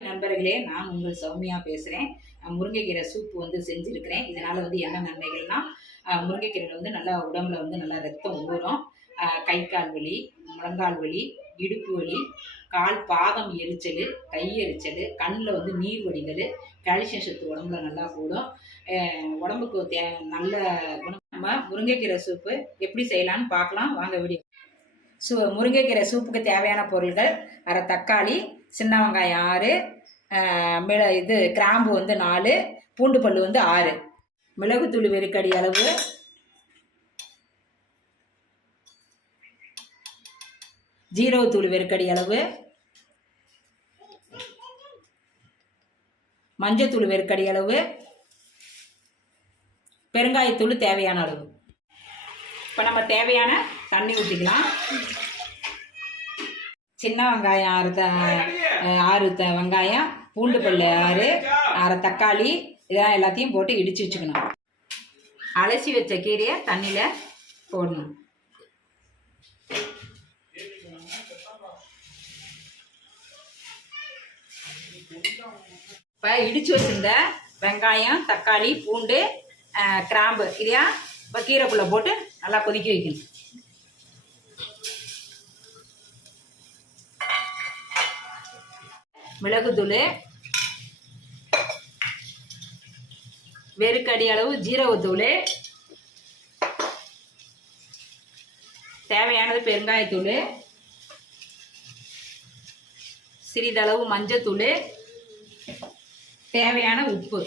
நண்பர்களே, நான் உங்கள் சௌமியா பேசுகிறேன். முருங்கைக்கீரை சூப் செஞ்சுருக்கிறேன். இதனால் என்ன நன்மைகள்னா, முருங்கைக்கீரையில் நல்லா உடம்புல நல்லா ரத்தம் ஊறும். கை கால் வலி, முழங்கால் வலி, இடுப்பு வலி, கால் பாதம் எரிச்சல், கை எரிச்சல், கண்ணில் நீர் வடிதல், கால்சியம் சத்து உடம்புல நல்லா கூடும். உடம்புக்கு நல்ல குணம். நம்ம முருங்கைக்கீரை சூப்பு எப்படி செய்யலான்னு பார்க்கலாம் வாங்க வீடியோ. முருங்கைக்கீரை சூப்புக்கு தேவையான பொருள்கள்: அரை தக்காளி, சின்ன வெங்காயம் 6, கிராம்பு 4, பூண்டு பல்லு 6, மிளகுத்தூள் வெறுக்கடி அளவு, ஜீரகத்தூள் வெறுக்கடி அளவு, மஞ்சத்தூள் வெறுக்கடி அளவு, பெருங்காயத்தூள் தேவையான அளவு. இப்போ நம்ம தேவையான தண்ணி ஊற்றிக்கலாம். சின்ன வெங்காயம் 6 வெங்காயம், பூண்டு பல்லு 6, அரை தக்காளி, இதெல்லாம் எல்லாத்தையும் போட்டு இடித்து வச்சுக்கணும். அலசி வச்ச கீரையை தண்ணியில் போடணும். இப்போ இடித்து வச்சுருந்த வெங்காயம், தக்காளி, பூண்டு, கிராம்பு இதையா இப்போ கீரைக்குள்ளே போட்டு நல்லா கொதிக்க வைக்கணும். மிளகுத்தூள், வெறுக்கடி அளவு ஜீரகத்தூள், தேவையானது பெருங்காயத்தூள், சிறிதளவு மஞ்சத்தூள், தேவையான உப்பு,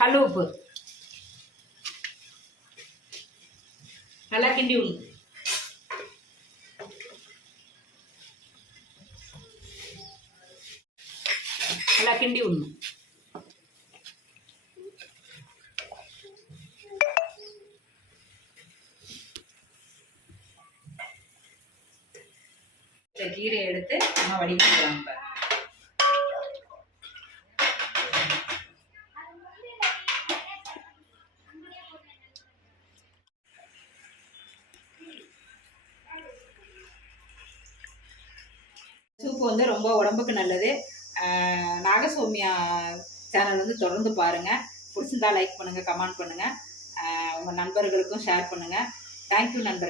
கல் உப்பு. நல்லா கிண்டி விடணும். நல்லா கிண்டி விடணும். கீரையை எடுத்து நம்ம வடிகட்டிக்கலாம். சூப்பு ரொம்ப உடம்புக்கு நல்லது. நாகசௌமியா சேனல் தொடர்ந்து பாருங்கள். பிடிச்சிருந்தா லைக் பண்ணுங்கள், கமெண்ட் பண்ணுங்கள், உங்கள் நண்பர்களுக்கும் ஷேர் பண்ணுங்கள். தேங்க்யூ நண்பர்கள்.